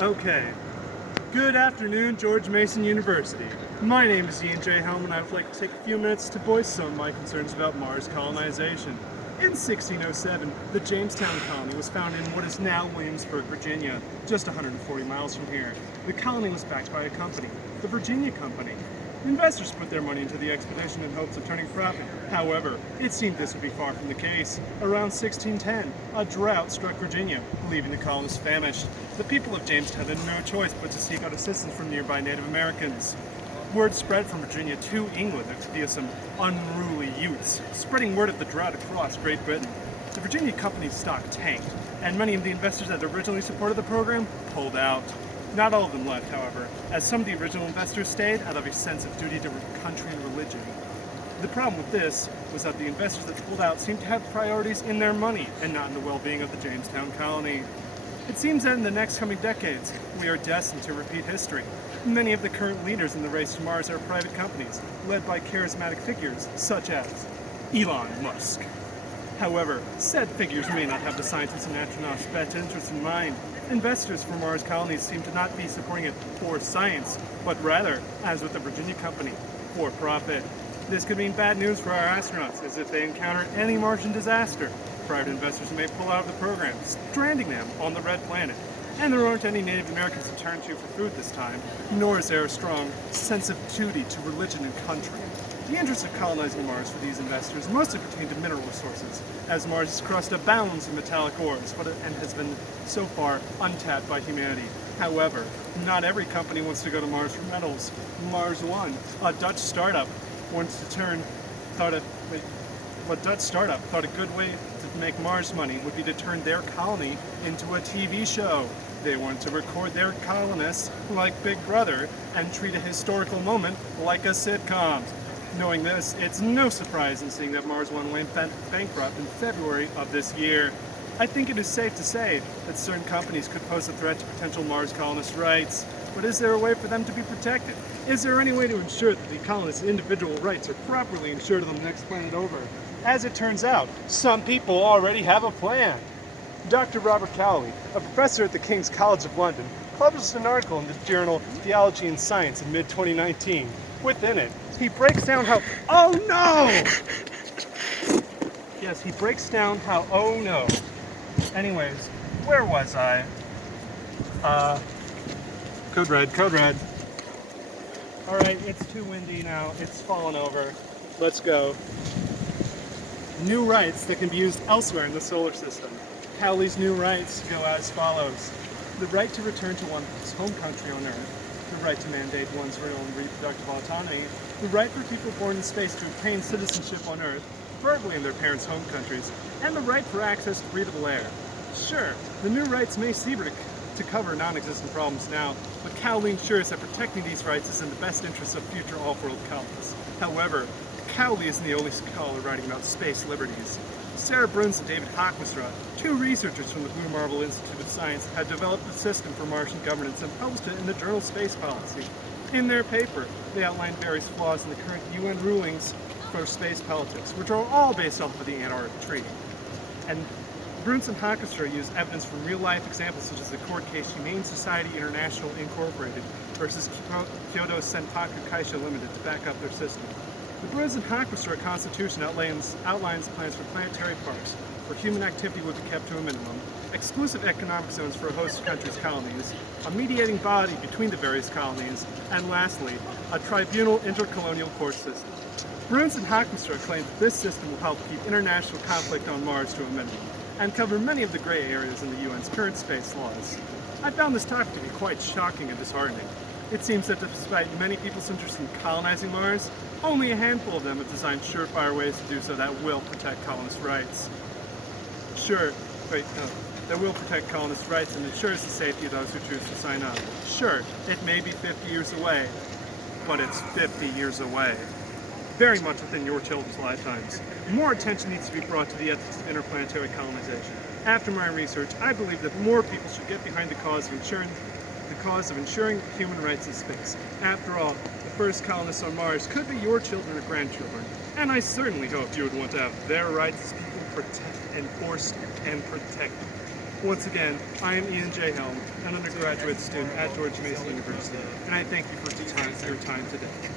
Okay. Good afternoon, George Mason University. My name is ENGH, and I would like to take a few minutes to voice some of my concerns about Mars colonization. In 1607, the Jamestown colony was founded in what is now Williamsburg, Virginia, just 140 miles from here. The colony was backed by a company, the Virginia Company. Investors put their money into the expedition in hopes of turning profit. However, it seemed this would be far from the case. Around 1610, a drought struck Virginia, leaving the colonists famished. The people of Jamestown had no choice but to seek out assistance from nearby Native Americans. Word spread from Virginia to England via some unruly youths, spreading word of the drought across Great Britain. The Virginia Company's stock tanked, and many of the investors that originally supported the program pulled out. Not all of them left, however, as some of the original investors stayed out of a sense of duty to country and religion. The problem with this was that the investors that pulled out seemed to have priorities in their money and not in the well-being of the Jamestown colony. It seems that in the next coming decades, we are destined to repeat history. Many of the current leaders in the race to Mars are private companies, led by charismatic figures such as Elon Musk. However, said figures may not have the scientists and astronauts' best interests in mind. Investors for Mars colonies seem to not be supporting it for science, but rather, as with the Virginia Company, for profit. This could mean bad news for our astronauts, as if they encounter any Martian disaster. Private investors may pull out of the program, stranding them on the Red Planet. And there aren't any Native Americans to turn to for food this time, nor is there a strong sense of duty to religion and country. The interest of colonizing Mars for these investors mostly pertain to mineral resources, as Mars' crust abounds in metallic ores and has been so far untapped by humanity. However, not every company wants to go to Mars for metals. Mars One, a Dutch startup, thought a good way to make Mars money would be to turn their colony into a TV show. They want to record their colonists like Big Brother and treat a historical moment like a sitcom. Knowing this, it's no surprise in seeing that Mars One went bankrupt in February of this year. I think it is safe to say that certain companies could pose a threat to potential Mars colonist rights. But is there a way for them to be protected? Is there any way to ensure that the colonists' individual rights are properly ensured on the next planet over? As it turns out, some people already have a plan. Dr. Robert Cowley, a professor at the King's College of London, published an article in the journal Theology and Science in mid-2019. Within it, he breaks down how, oh no! Yes, he breaks down how, oh no. Anyways, where was I? Code red. Alright, it's too windy now. It's fallen over. Let's go. New rights that can be used elsewhere in the solar system. Cowley's new rights go as follows. The right to return to one's home country on Earth. The right to mandate one's real and reproductive autonomy, the right for people born in space to obtain citizenship on Earth, preferably in their parents' home countries, and the right for access to breathable air. Sure, the new rights may seem to cover non-existent problems now, but Cowley ensures that protecting these rights is in the best interest of future off-world colonists. However, Cowley isn't the only scholar writing about space liberties. Sarah Bruns and David Hockmestra, two researchers from the Blue Marble Institute of Science, had developed a system for Martian governance and published it in the journal Space Policy. In their paper, they outlined various flaws in the current UN rulings for space politics, which are all based off of the Antarctic Treaty. And Bruns and Hockmestra used evidence from real-life examples such as the court case Humane Society International Incorporated versus Kyoto Senpaku Kaisha Limited to back up their system. The Bruns and Hockmestra Constitution outlines plans for planetary parks, where human activity would be kept to a minimum, exclusive economic zones for a host of countries' colonies, a mediating body between the various colonies, and lastly, a tribunal intercolonial court system. Bruns and Hockmestra claim that this system will help keep international conflict on Mars to a minimum, and cover many of the gray areas in the UN's current space laws. I found this topic to be quite shocking and disheartening. It seems that despite many people's interest in colonizing Mars, only a handful of them have designed surefire ways to do so that will protect colonist rights. That will protect colonist rights and ensures the safety of those who choose to sign up. Sure, it may be 50 years away, but it's 50 years away. Very much within your children's lifetimes. More attention needs to be brought to the ethics of interplanetary colonization. After my research, I believe that more people should get behind the cause of ensuring human rights in space. After all, the first colonists on Mars could be your children or grandchildren, and I certainly hope you would want to have their rights as people enforced and protected. Once again, I am ENGH Helm, an undergraduate student at George Mason University, and I thank you for your time today.